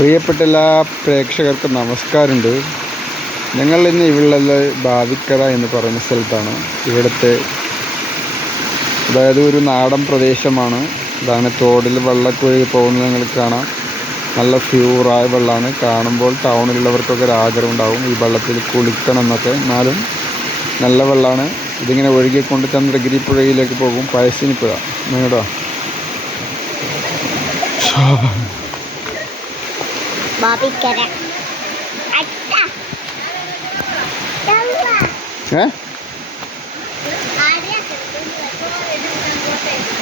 പ്രിയപ്പെട്ട എല്ലാ പ്രേക്ഷകർക്കും നമസ്കാരമുണ്ട്. ഞങ്ങൾ ഇന്ന് ഇവിടെയുള്ള ഭാവിക്കര എന്ന് പറയുന്ന സ്ഥലത്താണ്. ഇവിടുത്തെ അതായത് ഒരു നാടൻ പ്രദേശമാണ്. ഇതാണ് തോടിൽ വെള്ളമൊക്കെ ഒഴുകി പോകുന്നത് നിങ്ങൾക്ക് കാണാം. നല്ല പ്യൂറായ വെള്ളമാണ്. കാണുമ്പോൾ ടൗണിലുള്ളവർക്കൊക്കെ ഒരു ആഗ്രഹം ഉണ്ടാവും ഈ വെള്ളത്തിൽ കുളിക്കണം എന്നൊക്കെ. എന്നാലും നല്ല വെള്ളമാണ്. ഇതിങ്ങനെ ഒഴുകിക്കൊണ്ട് ചന്ദ്രഗിരി പുഴയിലേക്ക് പോകും. പഴശ്ശിനി പുഴ നിങ്ങടോ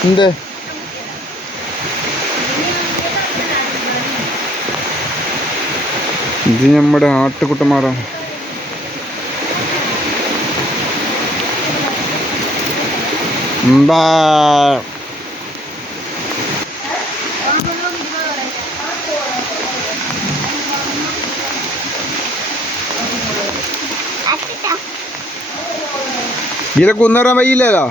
എന്ത് ഇത് നമ്മുടെ ആട്ടുകുട്ടന്മാരാണ്. ഇതിലെ കുന്നേറാൻ വയ്യില്ലല്ലോ.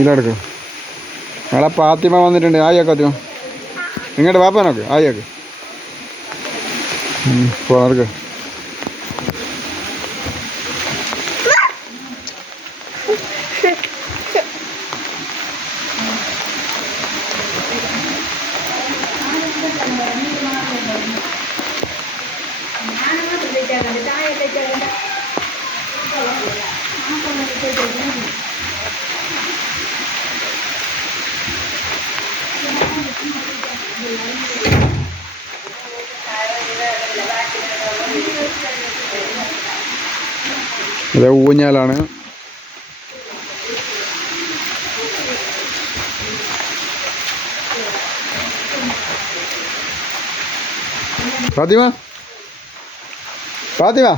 ഇതെടുക്കും. നാളെ പാത്തിമ വന്നിട്ടുണ്ട്. ആയിയൊക്കെ അത്യോ നിങ്ങളുടെ പാപ്പാനൊക്കെ ആയിയൊക്കെ പോർക്ക് ഇത് ഊഞ്ഞാലാണ്. ഫാത്തിമ ഫാത്തിമ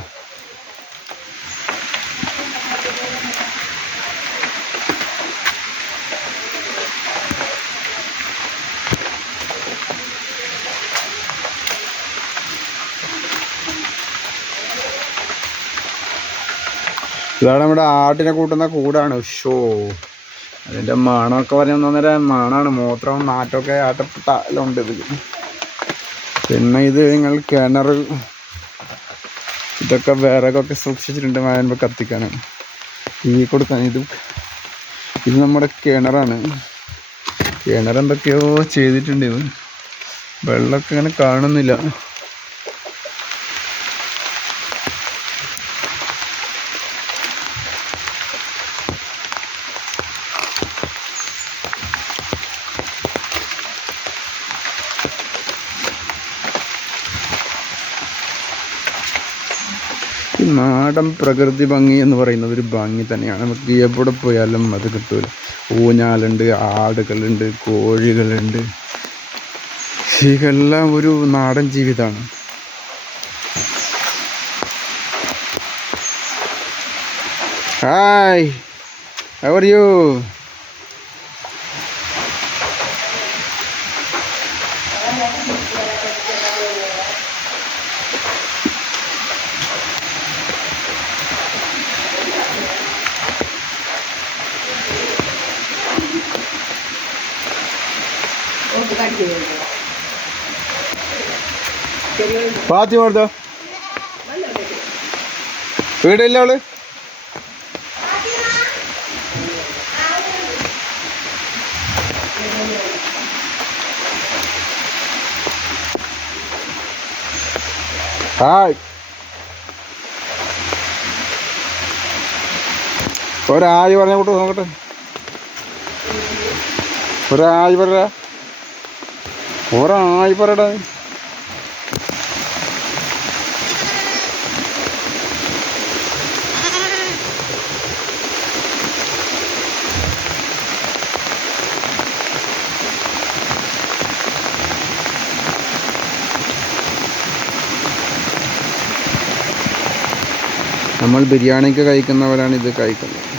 ഇതാണ് നമ്മുടെ ആട്ടിനെ കൂട്ടുന്ന കൂടാണ്. ഷോ അതിൻ്റെ മണമൊക്കെ പറഞ്ഞാൽ അന്നേരം മണമാണ്. മൂത്രവും നാറ്റമൊക്കെ ആട്ടപ്പെട്ട എല്ലാം ഉണ്ട് ഇതിൽ. പിന്നെ ഇത് നിങ്ങൾ കിണർ ഇതൊക്കെ വിറകൊക്കെ സൂക്ഷിച്ചിട്ടുണ്ട് മഴ കത്തിക്കാനാണ്, തീ കൊടുക്കാൻ. ഇത് നമ്മുടെ കിണറാണ്. കിണറെന്തൊക്കെയോ ചെയ്തിട്ടുണ്ട്. ഇത് വെള്ളമൊക്കെ ഇങ്ങനെ കാണുന്നില്ല. നാടൻ പ്രകൃതി ഭംഗി എന്ന് പറയുന്നത് ഒരു ഭംഗി തന്നെയാണ്. നമുക്ക് എവിടെ പോയാലും അത് കിട്ടൂല. ഊഞ്ഞാലുണ്ട്, ആടുകളുണ്ട്, കോഴികളുണ്ട്. ഇതെല്ലാം ഒരു നാടൻ ജീവിതമാണ്. Hi, how are you? പാത്തി കൊടുത്തോ വീടില്ല അവള്. ഹായ്, ഒരായി പറഞ്ഞ കൂട്ട് നോക്കട്ടെ. ഒരായി പറ, ഒരായി പറയടാ. നമ്മൾ ബിരിയാണിക്ക് കഴിക്കുന്നവരാണ് ഇത് കഴിക്കുന്നത്.